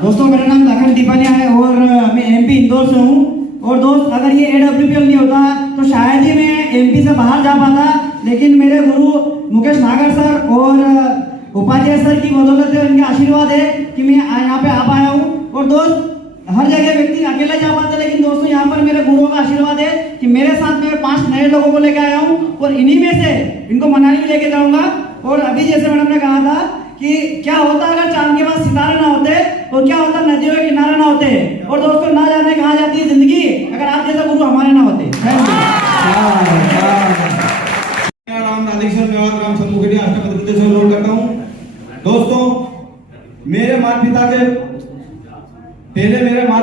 दोस्तों मेरा नाम लखन दीपानिया है और मैं एमपी इंदौर से हूँ। और दोस्त अगर ये AWPL नहीं होता तो शायद ही मैं एमपी से बाहर जा पाता, लेकिन मेरे गुरु मुकेश नागर सर और उपाध्याय सर की बदौलत है, इनके आशीर्वाद है कि मैं यहाँ पे आ पाया हूँ। और दोस्त हर जगह व्यक्ति अकेला जा पाता है, लेकिन दोस्तों यहाँ पर मेरे गुरुओं का आशीर्वाद है कि मेरे साथ में 5 नए लोगों को लेकर आया हूँ और इन्हीं में से इनको मनाली भी लेके जाऊंगा। और अभी जैसे मैडम ने कहा था कि क्या होता अगर चांद के पास सितारे ना होते और क्या होता नदियों के किनारे ना होते। और दोस्तों ना जाने कहाँ जाती है जिंदगी अगर आप जैसा गुरु हमारे ना होते। मेरा नाम नादेश्वर मेवात राम सम्मुखिया अष्टपद से रोल करता हूँ। दोस्तों मेरे माता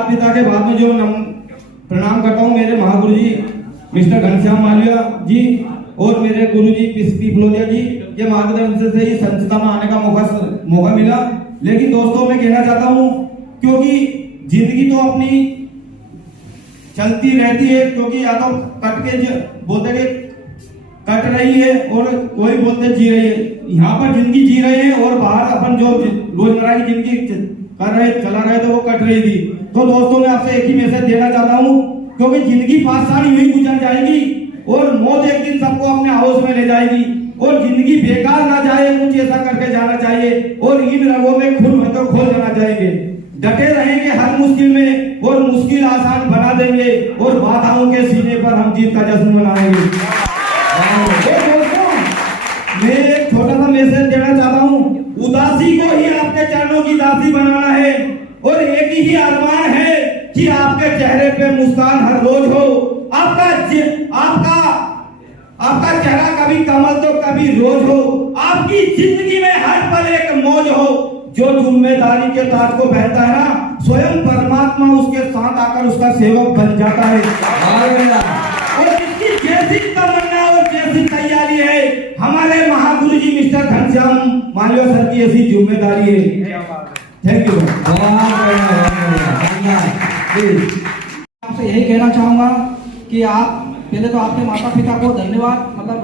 पिता के बाद में जो प्रणाम करता हूँ मेरे महागुरु जी मिस्टर घनश्याम मालविया जी और मेरे गुरु जी पी फलोदिया जी के मार्गदर्शन से ही संस्था में आने का मौका मिला। लेकिन दोस्तों मैं कहना चाहता हूँ क्योंकि जिंदगी तो अपनी चलती रहती है, क्योंकि या तो कट के बोलते कि कट रही है और कोई बोलते जी रही है। यहाँ पर जिंदगी जी रहे हैं और बाहर अपन जो रोजमर्रा की जिंदगी चला रहे थे वो कट रही थी। तो दोस्तों मैं आपसे एक ही मैसेज देना चाहता हूँ क्योंकि जिंदगी 5 साल यूं ही गुजर जाएगी और मौत एक दिन सबको अपने हाउस में ले जाएगी और जिंदगी बेकार ना जाए, कुछ ऐसा करके जाना चाहिए और इन रंगों में खुद मतलब खोल जाना चाहिए। डटे रहेंगे हर मुश्किल में और मुश्किल आसान बना देंगे और बाधाओं के सीने पर हम जीत का जश्न मनाएंगे। दोस्तों मैं एक छोटा सा मैसेज देना चाहता हूँ, उदासी को ही आपके चरणों की दासी बनाना है और एक ही अरमान है कि आपके चेहरे पे मुस्कान हर रोज हो। आपका चेहरा कभी कमल तो कभी रोज हो, आपकी जिंदगी में हर पल एक मौज हो। जो जिम्मेदारी के ताज को पहनता है ना, स्वयं परमात्मा उसके साथ आकर उसका सेवक बन जाता है। और इसकी जैसी तमन्ना और जैसी तैयारी है, हमारे महागुरु जी मिस्टर घनश्याम मालविया सर की ऐसी जिम्मेदारी है। Thank you. आपसे यही कहना चाहूंगा कि आप पहले तो आपके माता पिता को धन्यवाद, मतलब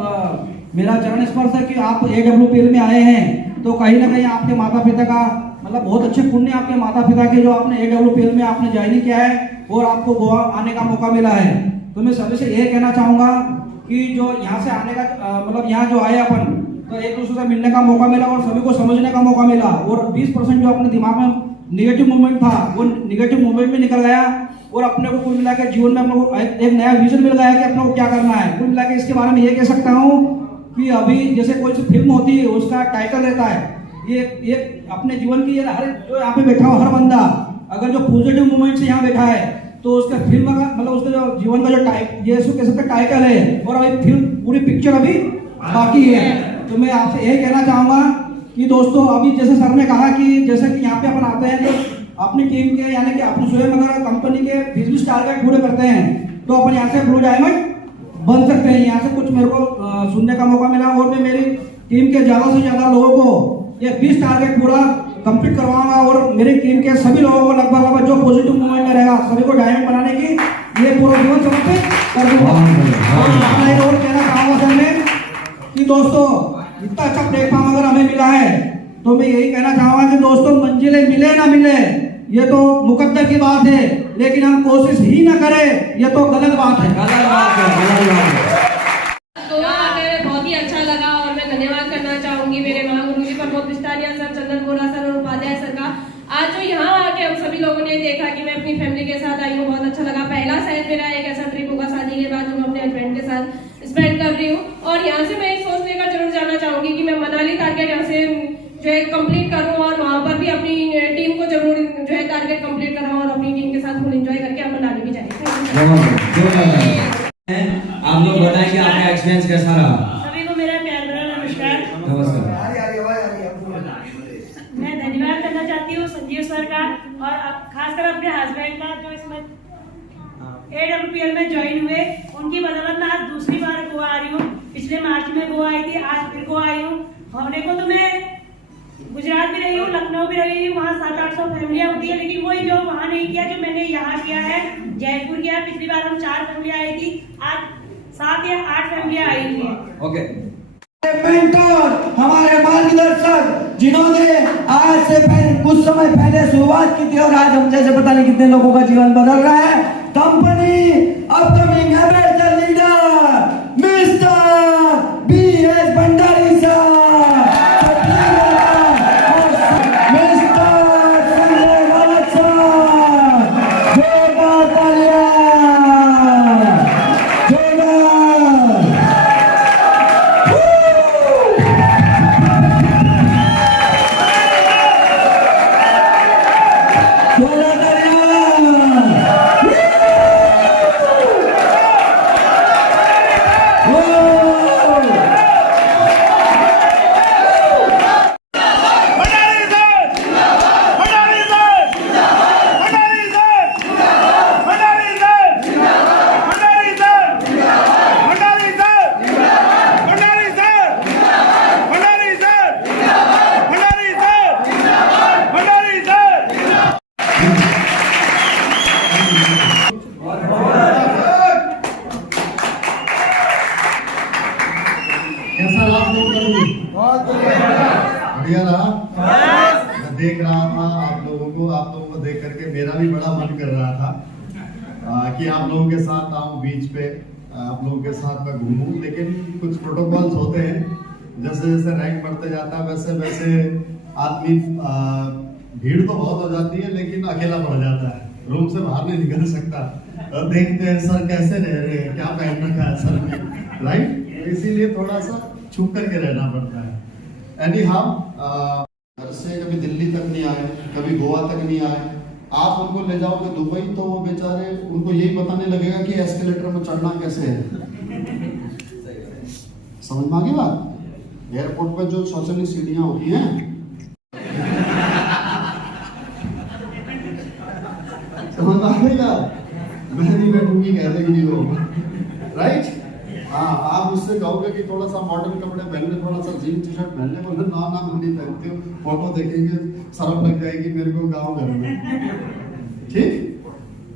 मेरा चरण स्पर्श है कि आप AWPL में आए हैं तो कहीं ना कहीं आपके माता पिता का मतलब बहुत अच्छे पुण्य आपके माता पिता के जो आपने AWPL में आपने ज्वाइनिंग किया है और आपको गोवा आने का मौका मिला है। तो मैं सभी से यह कहना चाहूंगा कि जो यहाँ से आने का मतलब यहाँ जो आए अपन तो एक दूसरे से मिलने का मौका मिला और सभी को समझने का मौका मिला और 20% जो अपने दिमाग में निगेटिव मूवमेंट था वो निगेटिव मूवमेंट भी निकल गया और अपने को कुल मिला के जीवन में अपने को एक नया विजन मिल गया कि अपने को क्या करना है। कुल मिला के इसके बारे में ये कह सकता हूँ कि अभी जैसे कोई सी फिल्म होती है उसका टाइटल रहता है, ये अपने जीवन की हर जो यहाँ पे बैठा हो हर बंदा अगर जो पॉजिटिव मूवमेंट से यहाँ बैठा है तो उसका फिल्म का मतलब उसका जो जीवन का जो ये कह सकते टाइटल है और अभी फिल्म पूरी पिक्चर अभी बाकी है। तो मैं आपसे यही कहना चाहूंगा कि दोस्तों अभी जैसे सर ने कहा कि जैसे कि यहाँ पे अपन आते हैं तो अपनी टीम के यानी कि अपने स्वयं अगर कंपनी के बिजनेस टारगेट पूरे करते हैं तो अपन यहाँ से ब्लू डायमंड बन सकते हैं। यहाँ से कुछ मेरे को सुनने का मौका मिला और मैं मेरी टीम के ज्यादा से ज्यादा लोगों को ये 20 टारगेट पूरा कंप्लीट करवाऊंगा और मेरी टीम के सभी लोगों को लगभग जो पॉजिटिव मूवमेंट में रहेगा सभी को डायमंड बनाने की ये पूरा जीवन समर्पित कर दूंगा। और कहना चाहूंगा सर में कि दोस्तों इतना अच्छा प्लेटफॉर्म अगर हमें मिला है तो मैं यही कहना चाहूंगा कि दोस्तों मंजिलें मिले ना मिले ये तो मुकद्दर की बात है, लेकिन हम कोशिश ही ना करें ये तो गलत बात है। तो हमें बहुत ही अच्छा लगा और मैं धन्यवाद करना चाहूंगी मेरे महागुरु जी प्रमोद पिस्तारिया सर, चंदन बोरा सर और उपाध्याय सर का। आज जो यहाँ आके हम सभी लोगों ने देखा कि मैं अपनी फैमिली के साथ आई हूँ, बहुत अच्छा लगा। पहला शायद मेरा एक ऐसा ट्रिप होगा शादी के बाद जो मैं अपने हस्बैंड के साथ स्पेंड कर रही हूँ। और यहाँ से मैं एक सोच लेकर जरूर जाना चाहूंगी कि मैं मनाली टारगेट यहाँ से जो है कंप्लीट करूँ और वहाँ पर भी अपनी टीम को जरूर जो है टारगेट कंप्लीट कराऊँ और अपनी टीम के साथ फुल एंजॉय करके हम मनाली भी जाएंगे। आप लोग बताएं कि आपका एक्सपीरियंस कैसा रहा। सभी को मेरा प्यार भरा नमस्कार। मैं धन्यवाद करना चाहती हूँ संजीव सर का और खासकर अपने हस्बैंड का जो इसमें AWPL में ज्वाइन हुए। उनकी बदौलत मैं आज दूसरी बार गोवा आ रही हूँ। पिछले मार्च में गोवा आई थी, आज फिर गोवा आई हूँ। होने को तो मैं गुजरात भी रही हूँ, लखनऊ भी रही हूँ, वहाँ 700-800 फैमिलियाँ होती है, लेकिन वही जो वहाँ नहीं किया जो मैंने यहाँ किया है। जयपुर किया, पिछली बार हम 4 फैमिलियाँ आई थी, आज 7 या 8 फैमिलियाँ आई थी। ओके। मेंटर, हमारे मार्गदर्शक, जिन्होंने आज से पहले कुछ समय पहले शुरुआत की थी और आज हम जैसे पता नहीं कितने लोगों का जीवन बदल रहा है। Company upcoming average leader mister BS Bhandari साहब, मिस्टर संजय भगत साहब, जोरदार तालियां, जोरदार। कैसा रहा आप लोग बढ़िया रहा। मैं देख रहा था आप लोगों को देख करके मेरा भी बड़ा मन कर रहा था कि आप लोगों के साथ आऊं बीच पे, आप लोगों के साथ मैं घूमूं। लेकिन कुछ प्रोटोकॉल्स होते हैं, जैसे जैसे रैंक बढ़ते जाता है वैसे वैसे आदमी भीड़ तो बहुत हो जाती है लेकिन अकेला पड़ जाता है, रूम से बाहर नहीं निकल सकता और देखते हैं सर कैसे रह रहे हैं, क्या पहन रखा है सर में, राइट। इसीलिए थोड़ा सा छुप करके रहना पड़ता है। एनी हाउ, घर से कभी दिल्ली तक नहीं आए, कभी गोवा तक नहीं आए, आप उनको ले जाओगे दुबई तो वो बेचारे, उनको यही पता नहीं लगेगा कि एस्केलेटर में चढ़ना कैसे है। समझ में आ गई बात। एयरपोर्ट पर जो शौचालय सीढ़ियां होती हैं, समझ में आ गई बात। मैं नहीं बैठूंगी कह देगी वो, राइट। हाँ, आप उससे कहोगे कि थोड़ा सा मॉडर्न कपड़े पहन ले, थोड़ा सा जीन टी शर्ट पहन ले, बोले ना ना मैं नहीं पहनती हूँ, फोटो देखेंगे शर्म लग जाएगी मेरे को गाँव घर में, ठीक।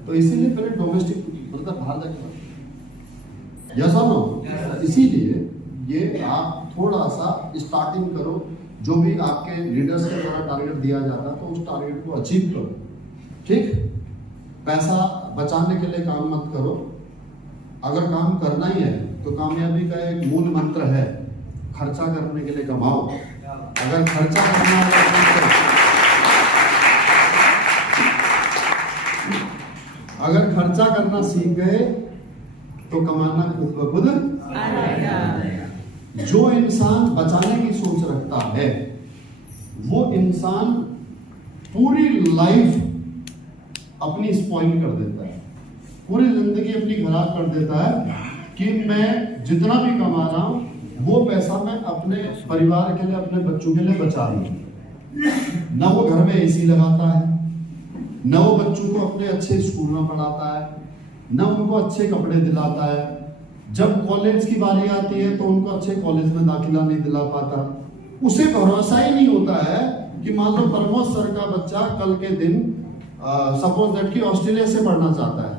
तो इसीलिए पहले डोमेस्टिक मतलब बाहर जाके, यस और नो। इसीलिए ये आप थोड़ा सा स्टार्टिंग करो, जो भी आपके लीडर्स के द्वारा टारगेट दिया जाता है तो उस टारगेट को अचीव करो, ठीक। पैसा बचाने के लिए काम मत करो, अगर काम करना ही है तो कामयाबी का एक मूल मंत्र है, खर्चा करने के लिए कमाओ। अगर खर्चा करना है, अगर खर्चा करना सीख गए तो कमाना खुद ब खुद। जो इंसान बचाने की सोच रखता है वो इंसान पूरी लाइफ अपनी स्पॉइल कर देता है, पूरी जिंदगी अपनी खराब कर देता है कि मैं जितना भी कमा रहा हूं वो पैसा मैं अपने परिवार के लिए, अपने बच्चों के लिए बचा लूं। न वो घर में एसी लगाता है, न वो बच्चों को अपने अच्छे स्कूल में पढ़ाता है, न उनको अच्छे कपड़े दिलाता है। जब कॉलेज की बारी आती है तो उनको अच्छे कॉलेज में दाखिला नहीं दिला पाता। उसे भरोसा ही नहीं होता है कि मान लो प्रमोद सर का बच्चा कल के दिन सपोज दैट कि ऑस्ट्रेलिया से पढ़ना चाहता है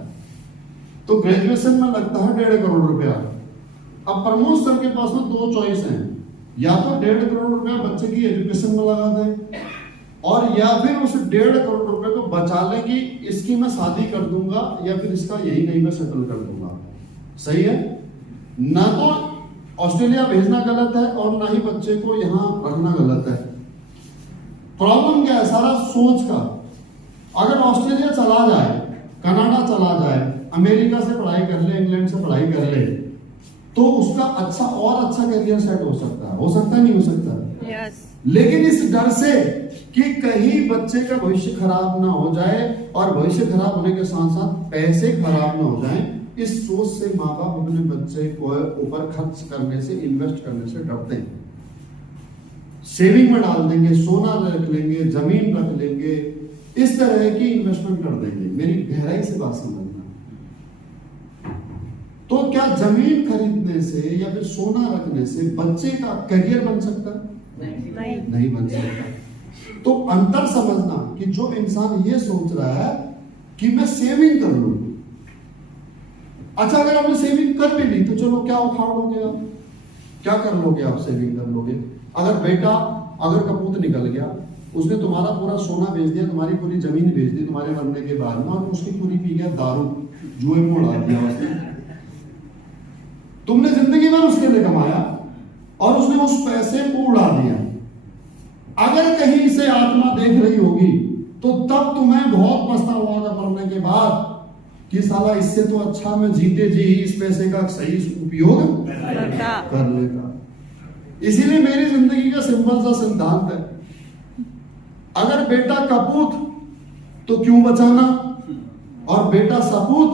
तो ग्रेजुएशन में लगता है 1.5 करोड़ रुपया। अब प्रमोद सर के पास में 2 चॉइस हैं, या तो 1.5 करोड़ रुपया बच्चे की एजुकेशन में लगा दें और या फिर उस 1.5 करोड़ रुपए को बचा लें कि इसकी मैं शादी कर दूंगा या फिर इसका यही कहीं मैं सेटल कर दूंगा। सही है ना। तो ऑस्ट्रेलिया भेजना गलत है और ना ही बच्चे को यहाँ रखना गलत है। प्रॉब्लम क्या है, सारा सोच का। अगर ऑस्ट्रेलिया चला जाए, कनाडा चला जाए, अमेरिका से पढ़ाई कर ले, इंग्लैंड से पढ़ाई कर ले, तो उसका अच्छा और अच्छा करियर सेट हो सकता है। हो सकता है, नहीं हो सकता? yes. लेकिन इस डर से कि कहीं बच्चे का भविष्य खराब ना हो जाए और भविष्य खराब होने के साथ साथ पैसे खराब ना हो जाए, इस सोच से माँ बाप अपने बच्चे को ऊपर खर्च करने से, इन्वेस्ट करने से डरते हैं। सेविंग में डाल देंगे, सोना रख लेंगे, जमीन रख लेंगे, इस तरह की इन्वेस्टमेंट कर देंगे। मेरी गहराई से बात समझना। तो क्या जमीन खरीदने से या फिर सोना रखने से बच्चे का करियर बन सकता है? नहीं बन सकता। तो अंतर समझना कि जो इंसान ये सोच रहा है कि मैं सेविंग कर लूं, अच्छा अगर आपने सेविंग कर भी ली तो चलो क्या उखाड़ लोगे आप? क्या कर लोगे आप? सेविंग कर लोगे। अगर बेटा अगर कपूत निकल गया, उसने तुम्हारा पूरा सोना बेच दिया, तुम्हारी पूरी जमीन बेच दी तुम्हारे मरने के बाद में, और उसकी पूरी पी गया दारू, जुए में उड़ा दिया उसने। तुमने जिंदगी भर उसके लिए कमाया और उसने उस पैसे को उड़ा दिया। अगर कहीं से आत्मा देख रही होगी तो तब तुम्हें बहुत पछतावा होगा मरने के बाद कि साला इससे तो अच्छा मैं जीते जी इस पैसे का सही उपयोग कर लेता। इसीलिए मेरी जिंदगी का सिंपल सा सिद्धांत है, अगर बेटा कपूत तो क्यों बचाना, और बेटा सपूत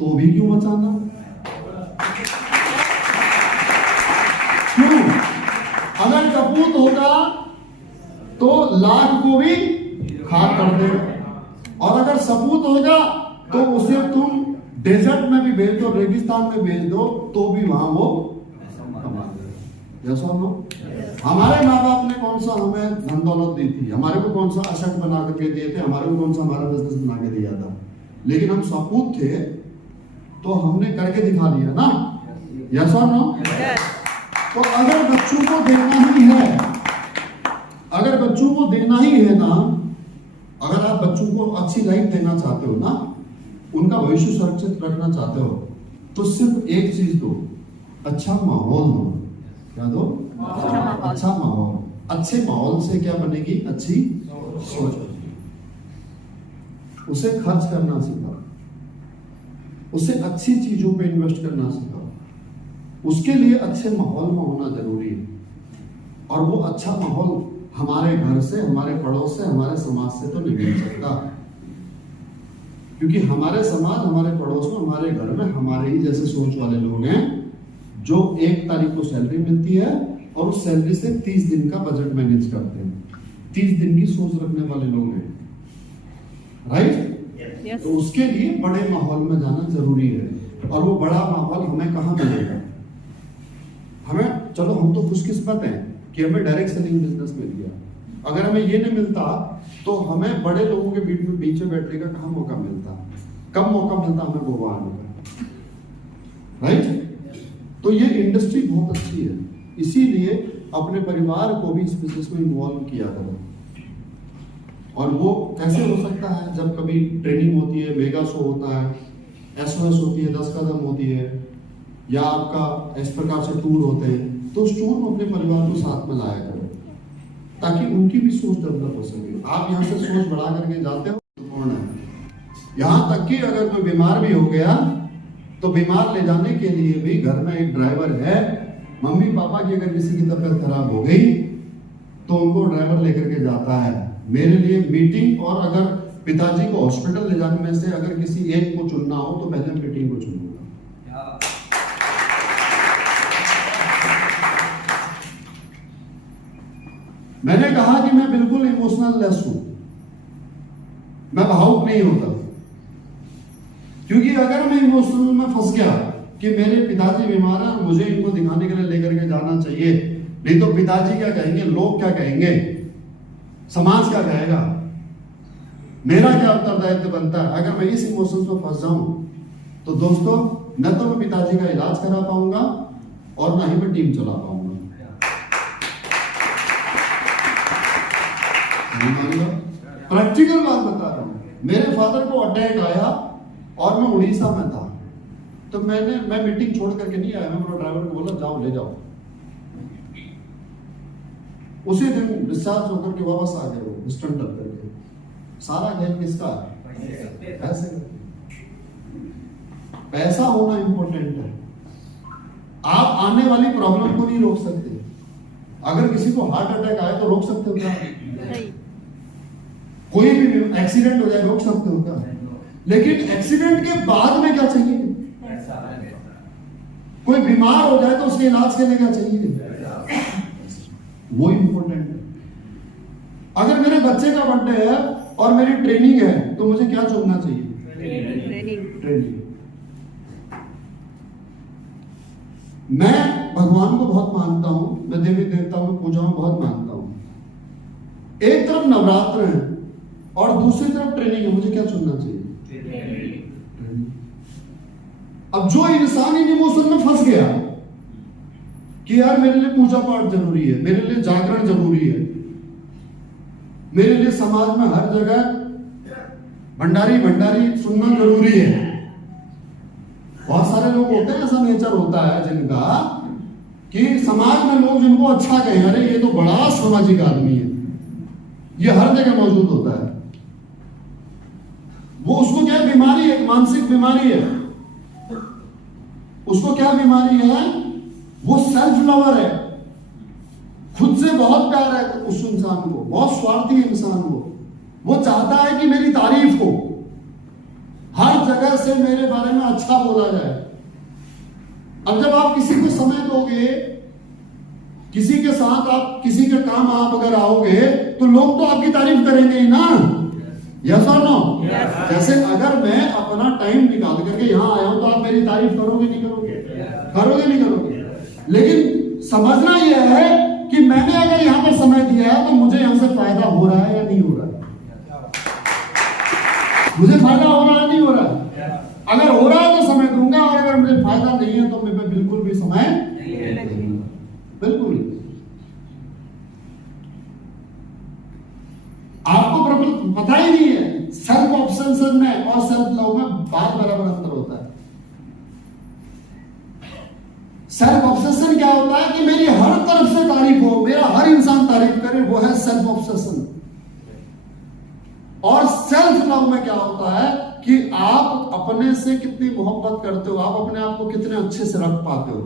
तो भी क्यों बचाना? क्यों? अगर कपूत होगा तो लाख को भी खाक कर देगा, और अगर सपूत होगा तो उसे तुम डेजर्ट में भी भेज दो, रेगिस्तान में भेज दो, तो भी वहां वो कमा देगा। यस और नो? हमारे माँ बाप ने कौन सा हमें धन दौलत दी थी? हमारे को कौन सा अशक बना करके दिए थे? हमारे को कौन सा हमारा बिजनेस बना के दिया था? लेकिन हम सपूत थे तो हमने करके दिखा दिया ना। यस और नो? तो अगर बच्चों को देना ही है, अगर बच्चों को देना ही है ना, अगर आप बच्चों को अच्छी लाइफ देना चाहते हो ना, उनका भविष्य सुरक्षित रखना चाहते हो, तो सिर्फ एक चीज दो, अच्छा माहौल दो। क्या दो? अच्छा माहौल। अच्छे माहौल से क्या बनेगी? अच्छी सोच बनेगी। उसे खर्च करना सिखाओ, उसे अच्छी चीजों पे इन्वेस्ट करना सिखाओ, उसके लिए अच्छे माहौल में होना जरूरी है। और वो अच्छा माहौल हमारे घर से, हमारे पड़ोस से, हमारे समाज से तो नहीं मिल सकता, क्योंकि हमारे समाज, हमारे पड़ोस में, हमारे घर में हमारे ही जैसे सोच वाले लोग हैं, जो 1 तारीख को सैलरी मिलती है और उस सैलरी से 30 दिन का बजट मैनेज करते हैं। 30 दिन की सोच रखने वाले लोग हैं, राइट? तो उसके लिए बड़े माहौल में जाना जरूरी है। और वो बड़ा माहौल हमें कहाँ मिलेगा? हमें, चलो हम तो खुशकिस्मत हैं कि हमें डायरेक्ट सेलिंग बिजनेस मिल गया। अगर हमें ये नहीं मिलता तो हमें बड़े लोगों के बीच में बीच में बैठने का कहाँ मौका मिलता? कम मौका मिलता हमें भगवान का, राइट? तो ये इंडस्ट्री बहुत अच्छी है, इसीलिए अपने परिवार को भी इस बिजनेस में इन्वॉल्व किया करो। और वो कैसे हो सकता है? जब कभी ट्रेनिंग होती है, मेगा शो होता है, SOS होती है, 10 कदम होती है, या आपका इस प्रकार से टूर होते हैं, तो उस टूर में अपने परिवार को साथ में लाया करो, ताकि उनकी भी सोच डेवलप हो सके। आप यहाँ से सोच बढ़ा करके जाते हो, पूर्ण है। यहाँ तक कि अगर कोई बीमार भी हो गया तो बीमार ले जाने के लिए भी घर में एक ड्राइवर है। मम्मी पापा की अगर किसी की तबीयत खराब हो गई तो उनको ड्राइवर लेकर के जाता है। मेरे लिए मीटिंग, और अगर पिताजी को हॉस्पिटल ले जाने में से अगर किसी एक को चुनना हो तो पहले मीटिंग को चुनूंगा। मैंने कहा कि मैं बिल्कुल इमोशनल लेस हूं, मैं भावुक नहीं होता, क्योंकि अगर मैं इमोशनल में फंस गया कि मेरे पिताजी बीमार हैं, मुझे इनको दिखाने के लिए लेकर के जाना चाहिए, नहीं तो पिताजी क्या कहेंगे, लोग क्या कहेंगे, समाज क्या कहेगा, मेरा क्या उत्तरदायित्व बनता है। अगर मैं इस इमोशंस में फंस जाऊं तो दोस्तों, न तो मैं पिताजी का इलाज करा पाऊंगा और ना ही मैं टीम चला पाऊंगा। प्रैक्टिकल बात बता रहा हूं। मेरे फादर को अटैक आया और मैं उड़ीसा में था, तो मैं मीटिंग छोड़ करके नहीं आया, मैं ड्राइवर को बोला जाओ ले जाओ। उसी दिन डिस्चार्ज होकर के वापस आ गए, वो स्टंट करके। सारा खेल किसका? पैसा होना इंपॉर्टेंट है। आप आने वाली प्रॉब्लम को नहीं रोक सकते। अगर किसी को हार्ट अटैक आए तो रोक सकते हो क्या? कोई भी एक्सीडेंट हो जाए रोक सकते हो क्या? लेकिन एक्सीडेंट के बाद में क्या चाहिए? कोई बीमार हो जाए तो उसके इलाज के लिए क्या चाहिए? वो इंपॉर्टेंट है। अगर मेरे बच्चे का बर्थडे है और मेरी ट्रेनिंग है तो मुझे क्या चुनना चाहिए? ट्रेनिंग। मैं भगवान को बहुत मानता हूं, मैं देवी देवताओं की पूजा में बहुत मानता हूं। एक तरफ नवरात्र है और दूसरी तरफ ट्रेनिंग है, मुझे क्या चुनना चाहिए? अब जो इंसान इन इमोशन में फंस गया कि यार मेरे लिए पूजा पाठ जरूरी है, मेरे लिए जागरण जरूरी है, मेरे लिए समाज में हर जगह भंडारी भंडारी सुनना जरूरी है। बहुत सारे लोग होते हैं, ऐसा नेचर होता है जिनका कि समाज में लोग जिनको अच्छा कहें, अरे ये तो बड़ा सामाजिक आदमी है, ये हर जगह मौजूद होता है। वो उसको क्या बीमारी है, मानसिक बीमारी है। उसको क्या बीमारी है? वो सेल्फ लवर है, खुद से बहुत प्यार है उस इंसान को, बहुत स्वार्थी इंसान वो चाहता है कि मेरी तारीफ हो, हर जगह से मेरे बारे में अच्छा बोला जाए। अब जब आप किसी को समय दोगे, किसी के साथ आप किसी के काम आप अगर आओगे, तो लोग तो आपकी तारीफ करेंगे ही ना, यस और नो? जैसे अगर मैं अपना टाइम निकाल करके यहां आया हूं, तो आप मेरी तारीफ करोगे नहीं करोगे? करोगे नहीं करोगे? लेकिन समझना यह है कि मैंने अगर यहां पर समय दिया है, तो मुझे यहां से फायदा हो रहा है या नहीं हो रहा है? मुझे फायदा हो रहा है नहीं हो रहा है? अगर हो रहा है तो समय दूंगा, और अगर मुझे फायदा नहीं है तो मैं बिल्कुल भी समय बिल्कुल नहीं। आपको प्रॉब्लम पता ही नहीं है, सेल्फ ऑब्सेशन में और सेल्फ लव में बात बराबर अंतर होता है। सेल्फ ऑब्सेशन क्या होता है कि मेरी हर तरफ से तारीफ हो, मेरा हर इंसान तारीफ करे, वो है सेल्फ ऑब्सेशन। और सेल्फ लव में क्या होता है कि आप अपने से कितनी मोहब्बत करते हो, आप अपने आप को कितने अच्छे से रख पाते हो,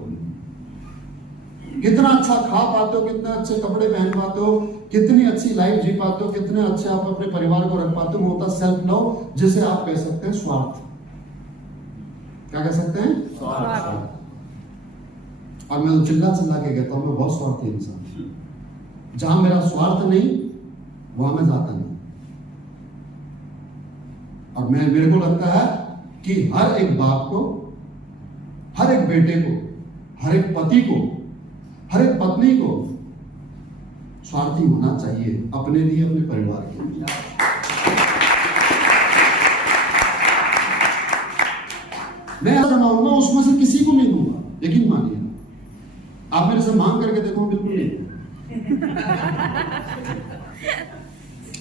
कितना अच्छा खा पाते हो, कितने अच्छे कपड़े पहन पाते हो, कितनी अच्छी लाइफ जी पाते हो, कितने अच्छे आप अपने परिवार को रख पाते हो। वो होता है सेल्फ लव, जिसे आप कह सकते हैं स्वार्थ। क्या कह सकते हैं? स्वार्थ। और मैं तो चिल्ला चिल्ला के कहता हूं मैं बहुत स्वार्थी इंसान। जहां मेरा स्वार्थ नहीं, वहां मैं जाता नहीं। और मेरे को लगता है कि हर एक बाप को, हर एक बेटे को, हर एक पति को, हर एक पत्नी को स्वार्थी होना चाहिए अपने लिए, अपने परिवार के लिए। मैं जमाऊंगा उसमें से किसी को नहीं दूंगा, यकीन मानिए। आप मेरे से मांग करके देखो, बिल्कुल नहीं।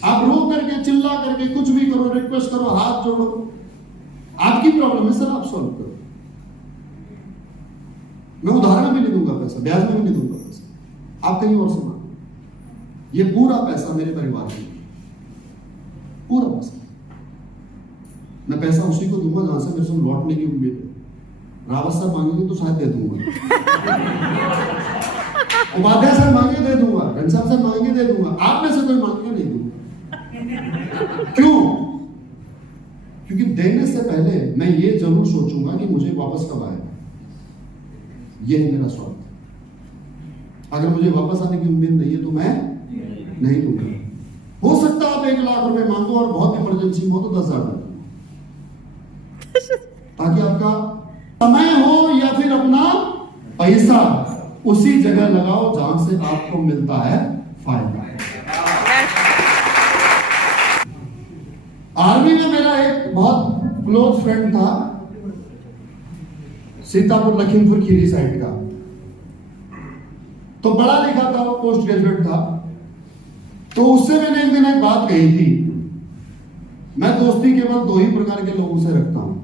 आप रो करके, चिल्ला करके, कुछ भी करो, रिक्वेस्ट करो, हाथ जोड़ो, आपकी प्रॉब्लम है सर, आप सॉल्व करो। मैं उदाहरण में नहीं दूंगा पैसा, ब्याज में भी नहीं दूंगा पैसा, आप कहीं और से मांगो। ये पूरा पैसा मेरे परिवार के लिए, पूरा पैसा। मैं पैसा उसी को दूंगा जहां से मेरे से लौटने की उम्मीद है। रावत साहब मांगेंगे तो शायद दे दूंगा, उपाध्याय साहब मांगे दे दूंगा, घनश्याम साहब मांगे दे दूंगा, आप में से कोई मांगे नहीं दूंगा। क्यों? क्योंकि देने से पहले मैं ये जरूर सोचूंगा कि मुझे वापस कब आएगा। यह है मेरा स्वार्थ। अगर मुझे वापस आने की उम्मीद नहीं है तो मैं नहीं दूंगा। हो सकता है आप 1 लाख रुपए मांगो और बहुत इमरजेंसी हो तो 10,000 ताकि आपका समय हो या फिर अपना पैसा उसी जगह लगाओ जहां से आपको मिलता है फायदा। आर्मी में मेरा एक बहुत क्लोज फ्रेंड था, सीतापुर लखीमपुर खीरी साइड का। तो पढ़ा लिखा था वो, पोस्ट ग्रेजुएट था। तो उससे मैंने एक दिन एक बात कही थी, मैं दोस्ती केवल 2 ही प्रकार के लोगों से रखता हूं,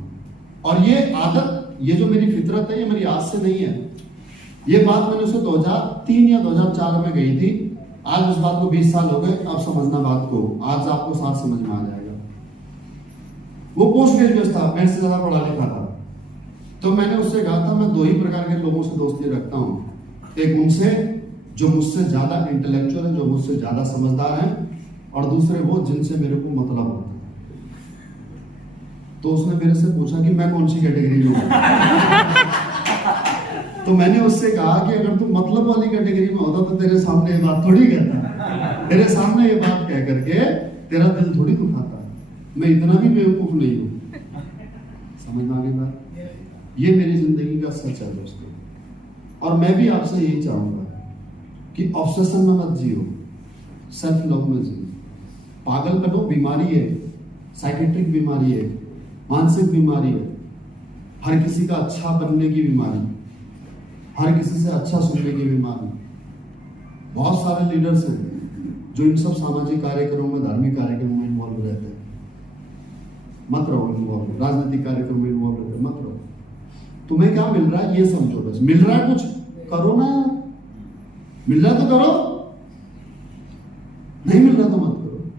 और ये आदत, ये जो मेरी फितरत है, ये मेरी आज से नहीं है। ये बात मैंने उसे 2003 या 2004 में गई थी। आज उस बात को 20 साल हो गए। अब समझना बात को, आज आपको साथ समझ में आ जाएगा। वो पोस्ट ग्रेजुएट था, मेरे से ज्यादा पढ़ा लिखा था। तो मैंने उससे कहा था मैं 2 ही प्रकार के लोगों से दोस्ती रखता हूं, एक उनसे जो मुझसे ज्यादा इंटेलेक्चुअल है, जो मुझसे ज्यादा समझदार है, और दूसरे वो जिनसे मेरे को मतलब होता है। तो उसने मेरे से पूछा कि मैं कौन सी कैटेगरी में हूं। तो मैंने उससे कहा कि अगर तू मतलब वाली कैटेगरी में होता तो तेरे सामने ये बात थोड़ी कहता, तेरे सामने ये बात कह करके तेरा दिल थोड़ी दुखाता। मैं इतना भी बेवकूफ नहीं हूं। समझ में आ गई बात? ये मेरी जिंदगी का सच है दोस्तों। और मैं भी आपसे यही चाहूंगा कि ऑब्सेशन में मत जियो, सेल्फ लव में जियो। पागलपन बीमारी है, साइकेट्रिक बीमारी है, मानसिक बीमारी है, हर किसी का अच्छा बनने की बीमारी, हर किसी से अच्छा सुनने की बीमारी। बहुत सारे लीडर्स हैं जो इन सब सामाजिक कार्यक्रमों में, धार्मिक कार्यक्रमों में इन्वॉल्व रहते हैं। मत रहो इन्वॉल्व, राजनीतिक कार्यक्रम में इन्वॉल्व रहते मत रहो। तुम्हें क्या मिल रहा है ये समझो बस। मिल रहा है कुछ, करो ना। मिल रहा है तो करो, नहीं मिल रहा तो मत करो,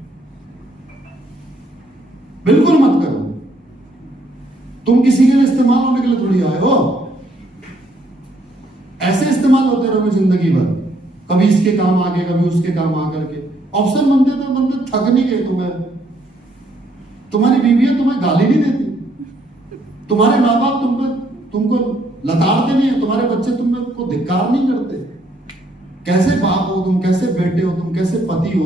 बिल्कुल मत करो। तुम किसी के लिए इस्तेमाल होने के लिए थोड़ी आए हो। ऐसे इस्तेमाल होते रहोगे जिंदगी भर, कभी इसके काम आगे कभी उसके काम आ करके। ऑप्शन बनते तो बनते थक नहीं गए तुम्हें। तुम्हारी बीवियां तुम्हें गाली नहीं देती, तुम्हारे माँ बाप तुमको लताड़ते नहीं है, तुम्हारे बच्चे तुमको धिक्कार नहीं करते। कैसे बाप हो तुम, कैसे बेटे हो तुम, कैसे पति हो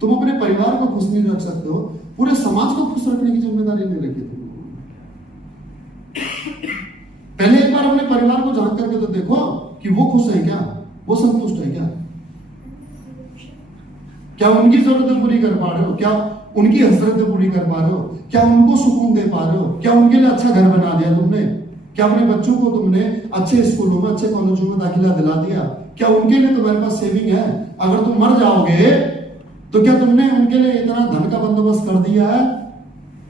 तुम अपने परिवार को खुश नहीं रख सकते हो, पूरे समाज को खुश रखने की जिम्मेदारी नहीं रखी तुमको। पहले एक बार अपने परिवार को झांक करके तो देखो कि वो खुश है क्या, वो संतुष्ट है क्या, क्या उनकी जरूरतें पूरी कर पा रहे हो, क्या उनकी हसरतें पूरी कर पा रहे हो, क्या उनको सुकून दे पा रहे हो, क्या उनके लिए अच्छा घर बना दिया तुमने, क्या अपने बच्चों को तुमने अच्छे स्कूलों में, अच्छे कॉलेजों में दाखिला दिला दिया, क्या उनके लिए तुम्हारे पास सेविंग है। अगर तुम मर जाओगे तो क्या तुमने उनके लिए इतना धन का बंदोबस्त कर दिया है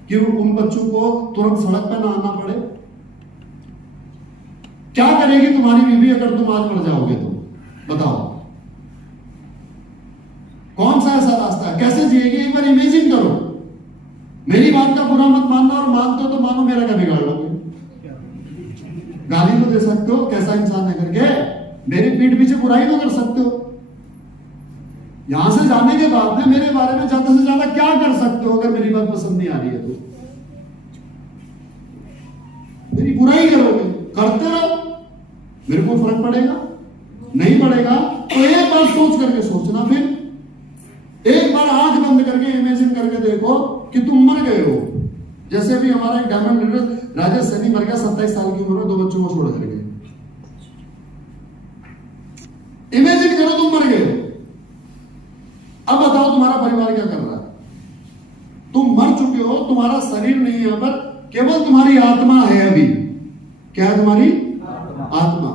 कि उन बच्चों को तुरंत सड़क पर ना आना पड़े। क्या करेगी तुम्हारी बीवी अगर तुम आज मर जाओगे तो बताओ, कौन सा ऐसा रास्ता है, कैसे जिएगी एक बार इमेजिन करो। मेरी बात का बुरा मत मानना, और मानते हो तो मानो मेरा क्या बिगाड़ लोगे। गाली तो दे सकते हो कैसा इंसान है करके, मेरी पीठ पीछे बुराई तो कर सकते हो। यहां से जाने के बाद में मेरे बारे में ज्यादा से ज्यादा क्या कर सकते हो अगर मेरी बात पसंद नहीं आ रही है तो? मेरी बुराई करोगे, करते रहो, मेरे को फर्क पड़ेगा नहीं पड़ेगा। तो एक बार सोच करके सोचना, फिर एक बार आंख बंद करके इमेजिन करके देखो कि तुम मर गए हो। जैसे भी हमारा एक डायमंड लीडर राजेश सैनी मर गया 27 साल की उम्र में, 2 बच्चों को छोड़ कर गए। इमेजिन करो तुम मर गए। अब बताओ तुम्हारा परिवार क्या कर रहा है। तुम मर चुके हो, तुम्हारा शरीर नहीं है, पर केवल तुम्हारी आत्मा है। अभी क्या है तुम्हारी आत्मा।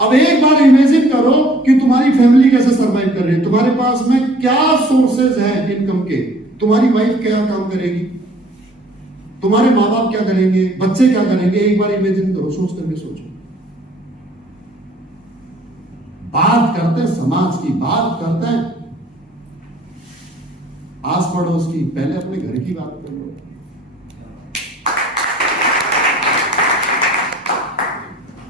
अब एक बार इमेजिन करो कि तुम्हारी फैमिली कैसे सरवाइव कर रही है, तुम्हारे पास में क्या सोर्सेज है इनकम के, तुम्हारी वाइफ क्या काम करेगी, तुम्हारे माँ बाप क्या करेंगे, बच्चे क्या करेंगे। एक बार इमेजिन करो, सोच करके सोचो। बात करते हैं समाज की, बात करते हैं आस पड़ोस की, पहले अपने घर की बात कर लो।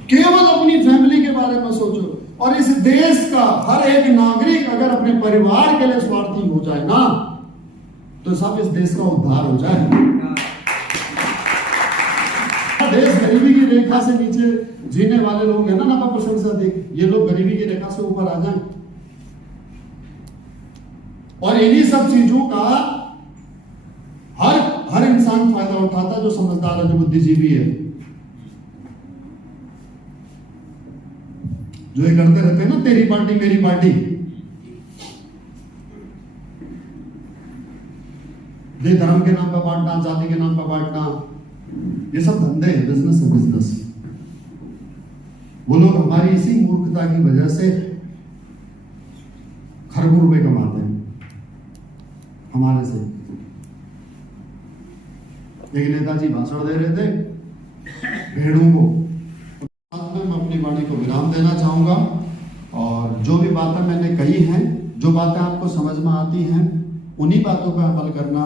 केवल अपनी फैमिली के बारे में सोचो। और इस देश का हर एक नागरिक अगर अपने परिवार के लिए स्वार्थी हो जाए ना, तो सब इस देश का उद्धार हो जाए। देश गरीबी की रेखा से नीचे जीने वाले लोग हैं ना 90% से अधिक, ये लोग गरीबी की रेखा से ऊपर आ जाएं। और इन्हीं सब चीजों का हर इंसान फायदा उठाता जो समझदार है, जो बुद्धिजीवी है। जो ये करते रहते हैं ना, तेरी पार्टी मेरी पार्टी, ये धर्म के नाम पर बांटना, जाति के नाम पर बांटना, ये सब धंधे हैं, बिजनेस है, बिजनेस। वो लोग हमारी इसी मूर्खता की वजह से खरबों रुपए कमाते हैं हमारे से। एक नेताजी भाषण दे रहे थे भेड़ों को। मैं अपनी वाणी को विराम देना चाहूंगा, और जो भी बातें मैंने कही हैं, जो बातें आपको समझ में आती हैं, उन्हीं बातों पर अमल करना।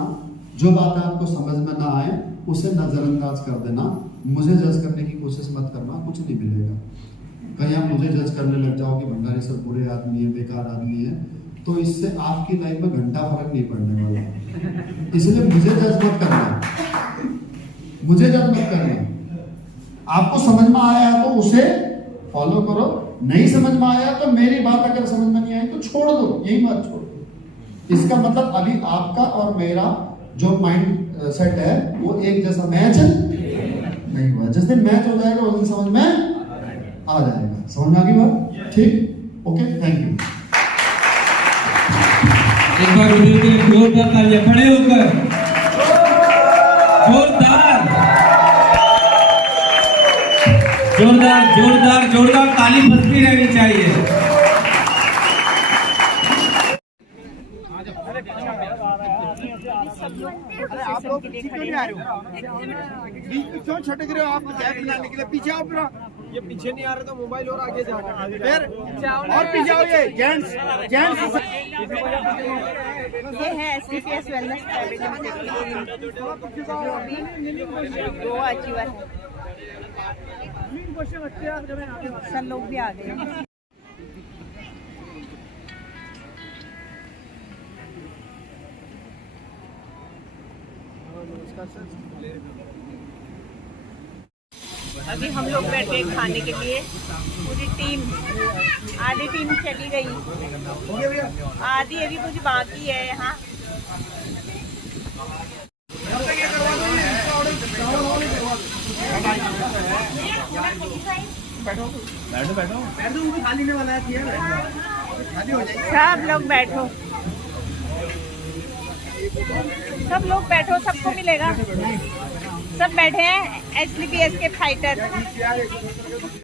जो बातें आपको समझ में ना आए उसे नजरअंदाज कर देना। मुझे जज करने की कोशिश मत करना, कुछ नहीं मिलेगा। कहीं आप मुझे जज करने लग जाओ कि भंडारी सब बुरे आदमी है, बेकार आदमी है, तो इससे आपकी लाइफ में घंटा फर्क नहीं पड़ने वाला। इसलिए मुझे जज मत करना, मुझे जज मत करना। आपको समझ में आया है तो उसे फॉलो करो, नहीं समझ में आया तो मेरी बात अगर समझ में नहीं आई तो छोड़ दो, यही बात छोड़ दो। इसका मतलब अभी आपका और मेरा जो माइंड सेट है वो एक जैसा मैच नहीं हुआ। जिस दिन मैच हो जाएगा उस दिन समझ में आ जाएगा। समझ में आ गई बात? ठीक, ओके, थैंक यू। एक बार उधर के जोरदार तालियां, खड़े होकर जोरदार जोरदार जोरदार जोरदार ताली बीच में क्यों छटक रहे हो आप? जैक बनाने के लिए पीछे आओ फिर। ये पीछे नहीं आ रहा तो मोबाइल और आगे जा रहा है। फिर और पीछे आओ। ये जेंट्स ये है SCPS वेलनेस गोवा अचीवर। सब लोग भी आ गए। अभी हम लोग बैठ गए खाने के लिए। पूरी टीम, आधी टीम चली गई, आधी अभी कुछ बाकी है यहाँ। सब लोग बैठो, सब लोग बैठो, सबको मिलेगा। सब बैठे हैं SCPS के फाइटर।